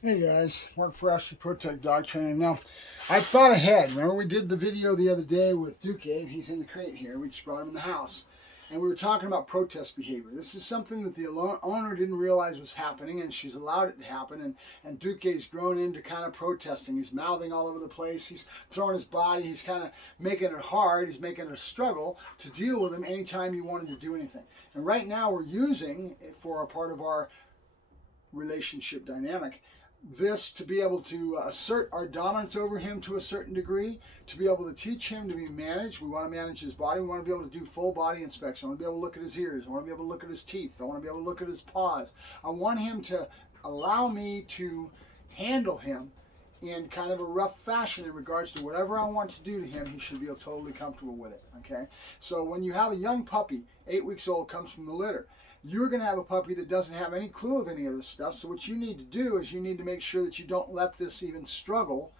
Hey guys, Mark Ferrasci, Protect Dog Training. Now, I thought ahead. Remember we did the video the other day with Duk-ie. He's in the crate here. We just brought him in the house. And we were talking about protest behavior. This is something that the owner didn't realize was happening, and she's allowed it to happen. And Duk-ie's grown into kind of protesting. He's mouthing all over the place. He's throwing his body. He's kind of making it hard. He's making it a struggle to deal with him anytime you wanted to do anything. And right now we're using it for a part of our relationship dynamic this to be able to assert our dominance over him to a certain degree, to be able to teach him to be managed. We want to manage his body. We want to be able to do full body inspection. I want to be able to look at his ears. I want to be able to look at his teeth. I want to be able to look at his paws. I want him to allow me to handle him in kind of a rough fashion in regards to whatever I want to do to him. He should feel totally comfortable with it. Okay, so when you have a young puppy, 8 weeks old, comes from the litter, you're going to have a puppy that doesn't have any clue of any of this stuff. So what you need to do is you need to make sure that you don't let this even struggle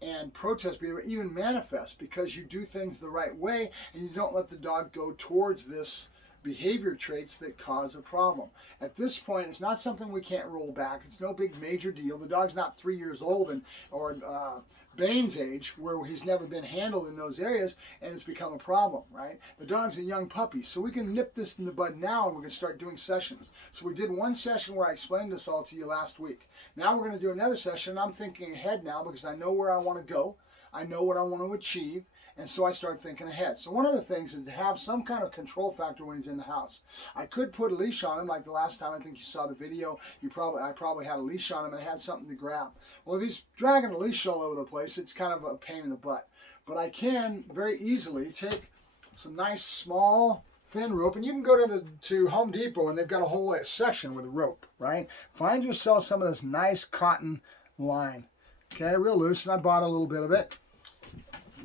and protest behavior even manifest, because you do things the right way and you don't let the dog go towards this behavior traits that cause a problem. At this point, it's not something we can't roll back. It's no big major deal. The dog's not 3 years old or Bane's age, where he's never been handled in those areas and it's become a problem, right? The dog's a young puppy, so we can nip this in the bud now and we can start doing sessions. So we did one session where I explained this all to you last week. Now we're going to do another session. I'm thinking ahead now because I know where I want to go. I know what I want to achieve. And so I started thinking ahead. So one of the things is to have some kind of control factor when he's in the house. I could put a leash on him, like the last time I think you saw the video. I probably had a leash on him and I had something to grab. Well, if he's dragging a leash all over the place, it's kind of a pain in the butt. But I can very easily take some nice small thin rope, and you can go to Home Depot and they've got a whole section with a rope, right? Find yourself some of this nice cotton line, okay, real loose. And I bought a little bit of it.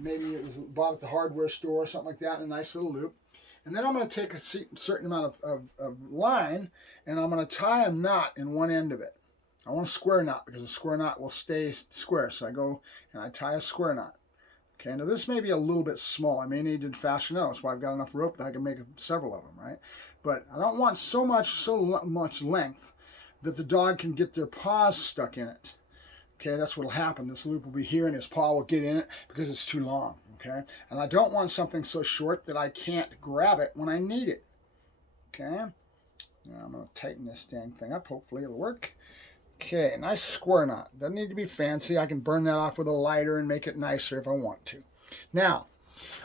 Maybe it was bought at the hardware store or something like that in a nice little loop. And then I'm going to take a certain amount of line and I'm going to tie a knot in one end of it. I want a square knot because a square knot will stay square. So I go and I tie a square knot. Okay, now this may be a little bit small. I may need to fashion it out. That's why I've got enough rope that I can make several of them, right? But I don't want so much length that the dog can get their paws stuck in it. Okay, that's what will happen. This loop will be here and his paw will get in it because it's too long, okay? And I don't want something so short that I can't grab it when I need it, okay? Now I'm going to tighten this dang thing up. Hopefully it'll work. Okay, nice square knot. Doesn't need to be fancy. I can burn that off with a lighter and make it nicer if I want to. Now,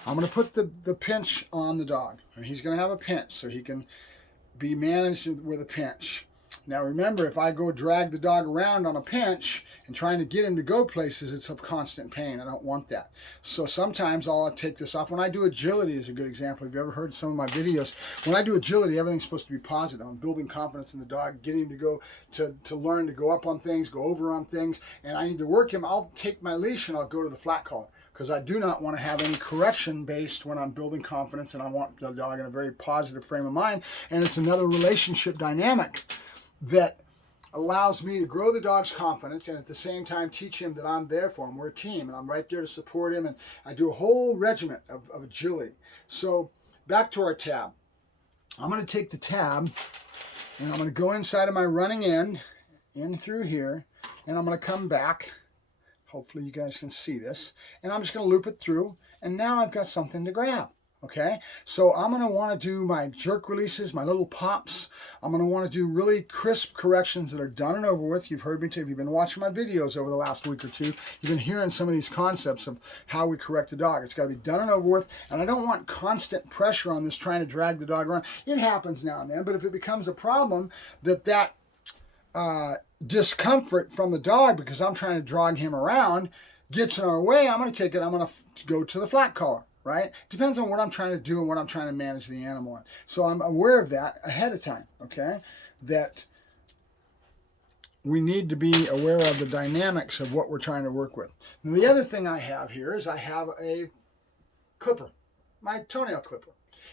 I'm going to put the pinch on the dog. And he's going to have a pinch so he can be managed with a pinch. Now remember, if I go drag the dog around on a pinch and trying to get him to go places, it's a constant pain. I don't want that. So sometimes I'll take this off. When I do agility is a good example. If you ever heard some of my videos, when I do agility, everything's supposed to be positive. I'm building confidence in the dog, getting him to go to learn to go up on things, go over on things, and I need to work him. I'll take my leash and I'll go to the flat collar, because I do not want to have any correction based when I'm building confidence, and I want the dog in a very positive frame of mind. And it's another relationship dynamic that allows me to grow the dog's confidence and at the same time teach him that I'm there for him. We're a team and I'm right there to support him, and I do a whole regiment of agility. So back to our tab. I'm going to take the tab and I'm going to go inside of my running end, in through here, and I'm going to come back. Hopefully you guys can see this. And I'm just going to loop it through, and now I've got something to grab. Okay, so I'm going to want to do my jerk releases, my little pops. I'm going to want to do really crisp corrections that are done and over with. You've heard me too. If you've been watching my videos over the last week or two, you've been hearing some of these concepts of how we correct a dog. It's got to be done and over with, and I don't want constant pressure on this trying to drag the dog around. It happens now and then, but if it becomes a problem that discomfort from the dog because I'm trying to drag him around gets in our way, I'm going to take it. I'm going to go to the flat collar. Right? Depends on what I'm trying to do and what I'm trying to manage the animal on. So I'm aware of that ahead of time, okay? That we need to be aware of the dynamics of what we're trying to work with. Now, the other thing I have here is I have a clipper, my toenail clipper.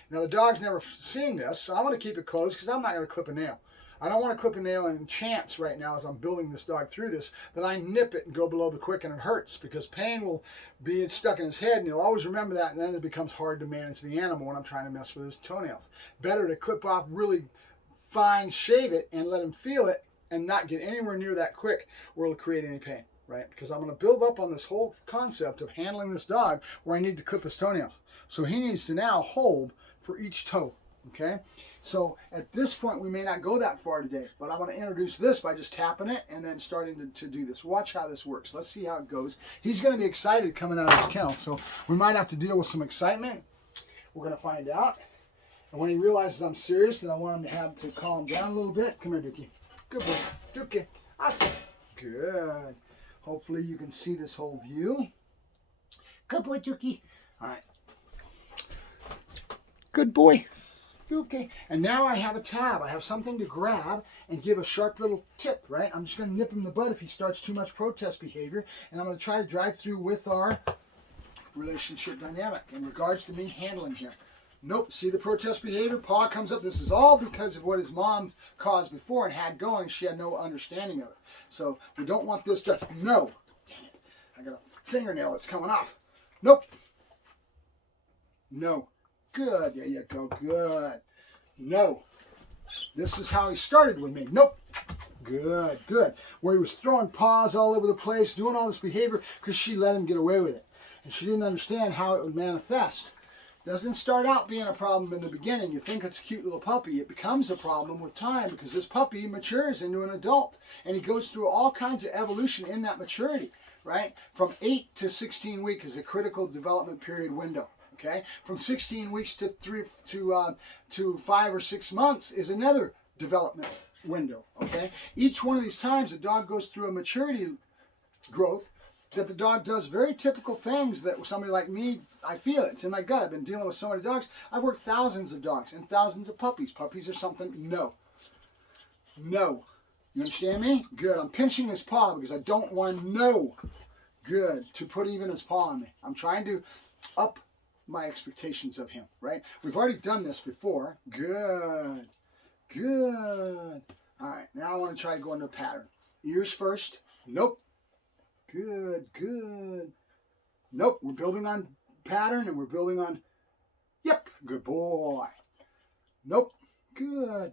Now, the dog's never seen this, so I'm going to keep it closed because I'm not going to clip a nail. I don't want to clip a nail in chance right now as I'm building this dog through this, that I nip it and go below the quick and it hurts, because pain will be stuck in his head and he'll always remember that, and then it becomes hard to manage the animal when I'm trying to mess with his toenails. Better to clip off really fine, shave it, and let him feel it and not get anywhere near that quick where it'll create any pain, right? Because I'm going to build up on this whole concept of handling this dog where I need to clip his toenails. So he needs to now hold for each toe, okay? So at this point, we may not go that far today, but I'm going to introduce this by just tapping it and then starting to do this. Watch how this works. Let's see how it goes. He's going to be excited coming out of this kennel, so we might have to deal with some excitement. We're going to find out. And when he realizes I'm serious, then I want him to have to calm down a little bit. Come here, Duk-ie. Good boy. Duk-ie. Awesome. Good. Hopefully you can see this whole view. Good boy, Duk-ie. All right. Good boy. Okay, and now I have a tab. I have something to grab and give a sharp little tip, right? I'm just going to nip him in the bud if he starts too much protest behavior, and I'm going to try to drive through with our relationship dynamic in regards to me handling him. Nope, see the protest behavior? Paw comes up. This is all because of what his mom caused before and had going. She had no understanding of it. So we don't want this to, no. Dang it, I got a fingernail that's coming off. Nope. No. Good, there you go, good. No. This is how he started with me. Nope. Good, good. Where he was throwing paws all over the place, doing all this behavior because she let him get away with it. And she didn't understand how it would manifest. Doesn't start out being a problem in the beginning. You think it's a cute little puppy. It becomes a problem with time because this puppy matures into an adult. And he goes through all kinds of evolution in that maturity, right? From 8 to 16 weeks is a critical development period window. Okay, from 16 weeks to 5 or 6 months is another development window. Okay, each one of these times the dog goes through a maturity growth that the dog does very typical things that somebody like me, I feel it. It's in my gut. I've been dealing with so many dogs. I've worked thousands of dogs and thousands of puppies. Puppies are something. No. You understand me? Good. I'm pinching his paw because I don't want good to put even his paw on me. I'm trying to up my expectations of him, right? We've already done this before. Good. All right, now I want to try to go into a pattern. Ears first. Nope. Good. Nope, we're building on pattern and we're building on, yep, good boy. Nope, good.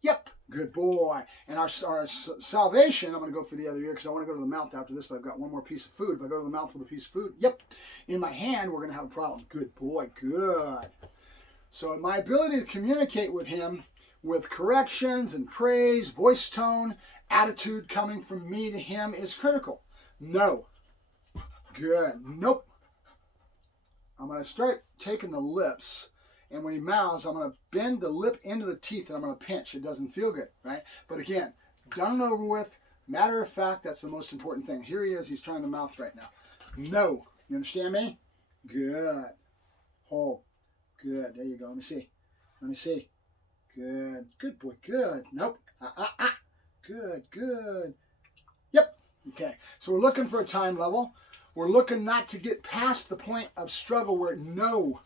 Yep, good boy. And our salvation, I'm going to go for the other ear because I want to go to the mouth after this, but I've got one more piece of food. If I go to the mouth with a piece of food, yep, in my hand, we're going to have a problem. Good boy, good. So my ability to communicate with him with corrections and praise, voice tone, attitude coming from me to him is critical. No. Good. Nope. I'm going to start taking the lips. And when he mouths, I'm going to bend the lip into the teeth and I'm going to pinch. It doesn't feel good, right? But again, done and over with. Matter of fact, that's the most important thing. Here he is. He's trying to mouth right now. No. You understand me? Good. Hold. Good. There you go. Let me see. Good. Good boy. Good. Nope. Good. Yep. Okay. So we're looking for a time level. We're looking not to get past the point of struggle where no.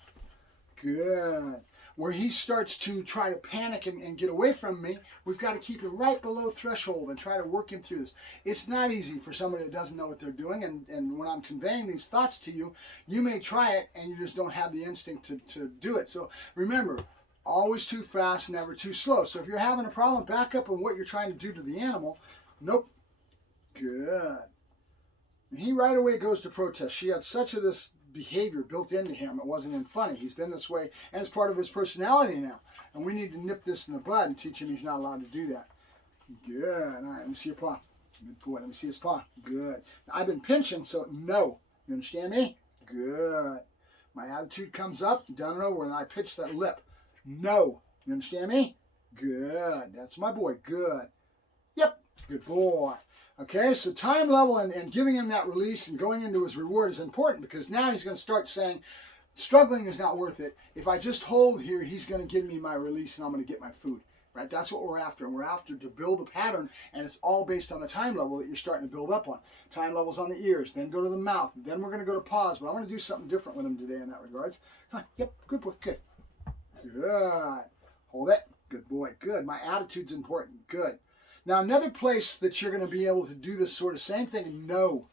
Good. Where he starts to try to panic and get away from me, we've got to keep him right below threshold and try to work him through this. It's not easy for somebody that doesn't know what they're doing, and when I'm conveying these thoughts to you, you may try it and you just don't have the instinct to do it. So remember, always too fast, never too slow. So if you're having a problem, back up on what you're trying to do to the animal. Nope. Good. And he right away goes to protest. She had such of this behavior built into him. It wasn't even funny. He's been this way, and it's part of his personality now. And we need to nip this in the bud and teach him he's not allowed to do that. Good. All right, let me see your paw. Good boy. Let me see his paw. Good. Now, I've been pinching, so no. You understand me? Good. My attitude comes up, done and over, and I pitch that lip. No. You understand me? Good. That's my boy. Good. Yep. Good boy. Okay, so time level and giving him that release and going into his reward is important because now he's going to start saying, struggling is not worth it. If I just hold here, he's going to give me my release and I'm going to get my food. Right? That's what we're after. And we're after to build a pattern, and it's all based on the time level that you're starting to build up on. Time levels on the ears, then go to the mouth, then we're going to go to paws, but I want to do something different with him today in that regards. Come on. Yep, good boy. Good. Good. Hold it. Good boy. Good. My attitude's important. Good. Now, another place that you're going to be able to do this sort of same thing, no.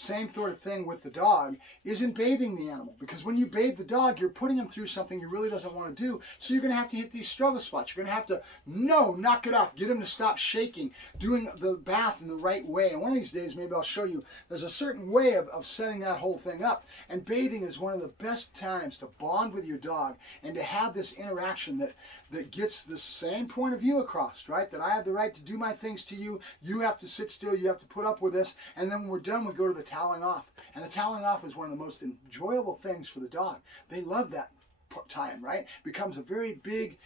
same sort of thing with the dog, isn't bathing the animal. Because when you bathe the dog, you're putting him through something he really doesn't want to do. So you're going to have to hit these struggle spots. You're going to have to, knock it off. Get him to stop shaking, doing the bath in the right way. And one of these days, maybe I'll show you, there's a certain way of setting that whole thing up. And bathing is one of the best times to bond with your dog and to have this interaction that gets the same point of view across, right? That I have the right to do my things to you. You have to sit still. You have to put up with this. And then when we're done, we go to the toweling off. And the toweling off is one of the most enjoyable things for the dog. They love that time, right? Becomes a very big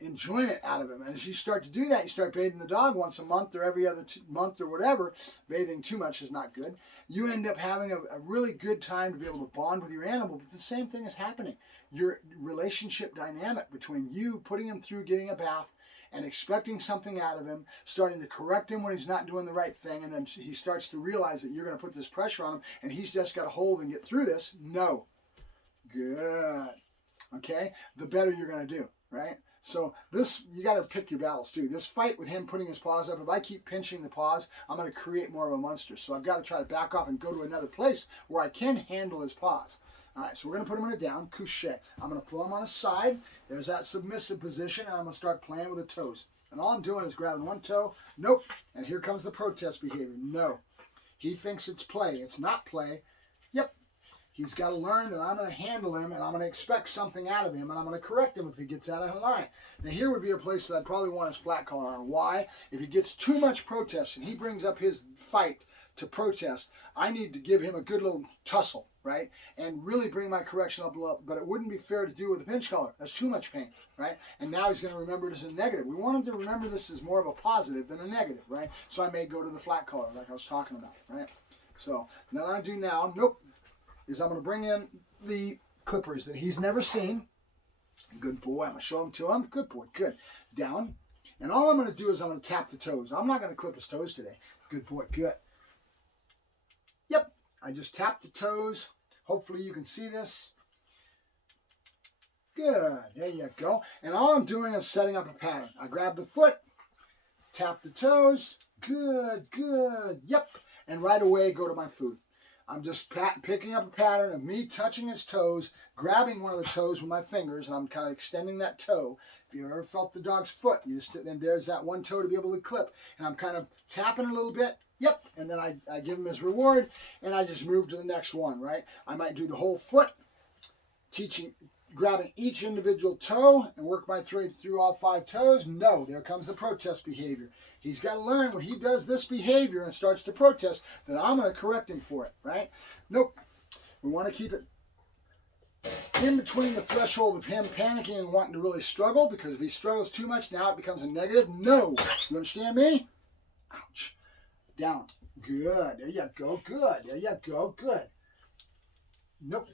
enjoyment out of him. And as you start to do that, you start bathing the dog once a month or every other month or whatever. Bathing too much is not good. You end up having a really good time to be able to bond with your animal, but the same thing is happening. Your relationship dynamic between you putting him through getting a bath and expecting something out of him, starting to correct him when he's not doing the right thing, and then he starts to realize that you're going to put this pressure on him and he's just got to hold and get through this. No. Good. Okay? The better you're going to do, right? So this, you got to pick your battles too. This fight with him putting his paws up, if I keep pinching the paws, I'm going to create more of a monster. So I've got to try to back off and go to another place where I can handle his paws. All right, so we're going to put him in a down, couché. I'm going to pull him on his side. There's that submissive position, and I'm going to start playing with the toes. And all I'm doing is grabbing one toe. Nope. And here comes the protest behavior. No. He thinks it's play. It's not play. Yep. He's got to learn that I'm going to handle him, and I'm going to expect something out of him, and I'm going to correct him if he gets out of line. Now, here would be a place that I'd probably want his flat collar on. Why? If he gets too much protest and he brings up his fight to protest, I need to give him a good little tussle, right? And really bring my correction up a little, but it wouldn't be fair to do with a pinch collar. That's too much pain, right? And now he's going to remember it as a negative. We want him to remember this as more of a positive than a negative, right? So I may go to the flat collar like I was talking about, right? So now what I do now, is I'm going to bring in the clippers that he's never seen. Good boy. I'm going to show them to him. Good boy. Good. Down. And all I'm going to do is I'm going to tap the toes. I'm not going to clip his toes today. Good boy. Good. Yep. I just tap the toes. Hopefully you can see this. Good. There you go. And all I'm doing is setting up a pattern. I grab the foot, tap the toes. Good. Good. Yep. And right away go to my food. I'm just picking up a pattern of me touching his toes, grabbing one of the toes with my fingers, and I'm kind of extending that toe. If you ever felt the dog's foot, then there's that one toe to be able to clip. And I'm kind of tapping a little bit. Yep. And then I give him his reward, and I just move to the next one, right? I might do the whole foot, grabbing each individual toe and work my way through all 5 toes. No, there comes the protest behavior. He's got to learn when he does this behavior and starts to protest that I'm going to correct him for it, right? Nope. We want to keep it in between the threshold of him panicking and wanting to really struggle, because if he struggles too much, now it becomes a negative. No. You understand me? Ouch. Down. Good. There you go. Good. There you go. Good. Nope.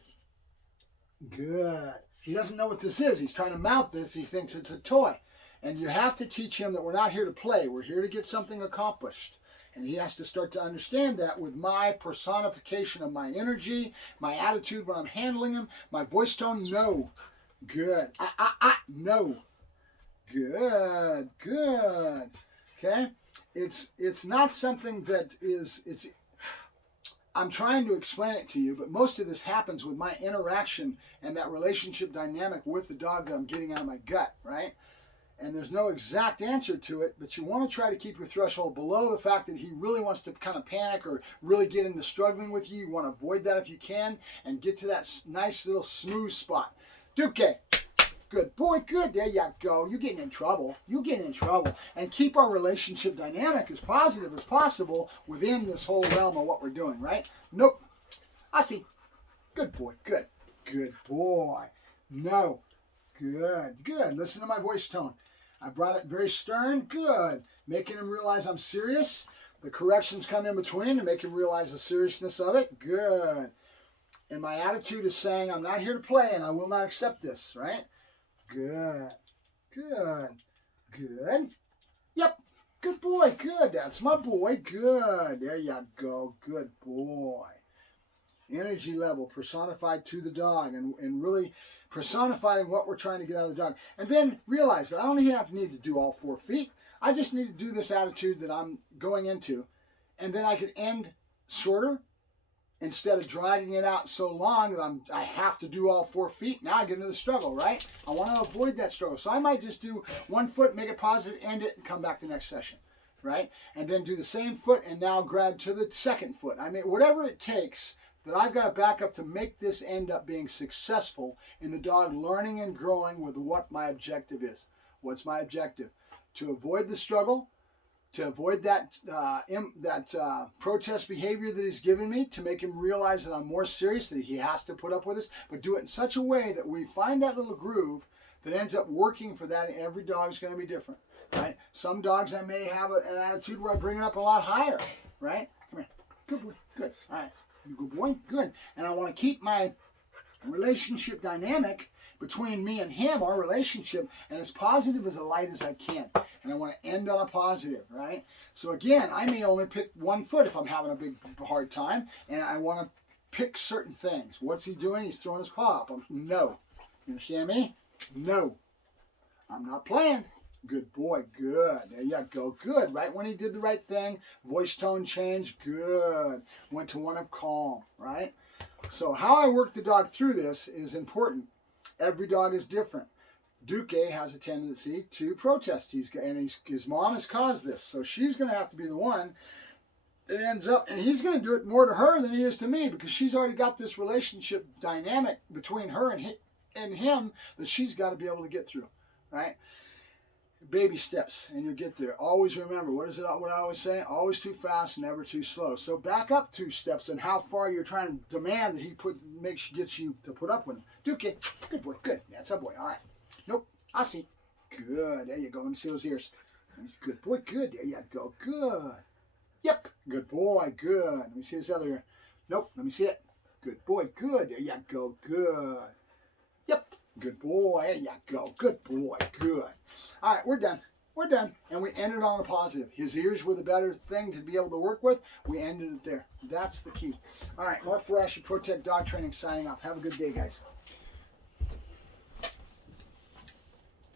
Good. He doesn't know what this is. He's trying to mouth this. He thinks it's a toy. And you have to teach him that we're not here to play. We're here to get something accomplished. And he has to start to understand that with my personification of my energy, my attitude when I'm handling him, my voice tone. No. Good. No. Good. Good. Okay? It's not something that is, I'm trying to explain it to you, but most of this happens with my interaction and that relationship dynamic with the dog that I'm getting out of my gut, right? And there's no exact answer to it, but you want to try to keep your threshold below the fact that he really wants to kind of panic or really get into struggling with you. You want to avoid that if you can and get to that nice little smooth spot. Duk-ie. Good boy, good. There you go. You're getting in trouble. You're getting in trouble. And keep our relationship dynamic as positive as possible within this whole realm of what we're doing, right? Nope. I see. Good boy, good. Good boy. No. Good, good. Listen to my voice tone. I brought it very stern. Good. Making him realize I'm serious. The corrections come in between to make him realize the seriousness of it. Good. And my attitude is saying, I'm not here to play and I will not accept this, right? Good. Good. Good. Yep. Good boy. Good. That's my boy. Good. There you go. Good boy. Energy level personified to the dog and really personifying what we're trying to get out of the dog. And then realize that I don't need to do all 4 feet. I just need to do this attitude that I'm going into. And then I can end shorter instead of dragging it out so long that I have to do all 4 feet. Now I get into the struggle, right? I want to avoid that struggle. So I might just do 1 foot, make it positive, end it, and come back to the next session, right? And then do the same foot and now grab to the second foot. I mean, whatever it takes that I've got to back up to make this end up being successful in the dog learning and growing with what my objective is. What's my objective? To avoid the struggle, to avoid that protest behavior that he's given me, to make him realize that I'm more serious, that he has to put up with this, but do it in such a way that we find that little groove that ends up working for that. Every dog's going to be different, right? Some dogs I may have an attitude where I bring it up a lot higher, right? Come here. Good boy. Good. All right. Good boy. Good. And I want to keep my relationship dynamic between me and him, our relationship, and as positive as a light as I can. And I want to end on a positive, right? So again, I may only pick 1 foot if I'm having a big hard time, and I want to pick certain things. What's he doing? He's throwing his paw up. No. You understand me? No. I'm not playing. Good boy. Good. There you go. Good. Right when he did the right thing, voice tone change. Good. Went to one of calm, right? So how I work the dog through this is important. Every dog is different. Duk-ie has a tendency to protest. His mom has caused this, so she's going to have to be the one that ends up, and he's going to do it more to her than he is to me, because she's already got this relationship dynamic between her and him that she's got to be able to get through, right? Baby steps, and you'll get there. Always remember, what I always say? Always too fast, never too slow. So back up 2 steps and how far you're trying to demand that he gets you to put up with him. Duk-ie, good boy, good. That's a boy. All right. Nope, I see. Good. There you go. Let me see those ears. Good boy, good. There you go. Good. Yep. Good boy, good. Let me see this other ear. Nope. Let me see it. Good boy, good. There you go. Good. Yep. Good boy. There you go. Good boy. Good. All right, we're done. We're done. And we ended on a positive. His ears were the better thing to be able to work with. We ended it there. That's the key. All right, more Ferrasci Protect Dog Training signing off. Have a good day, guys.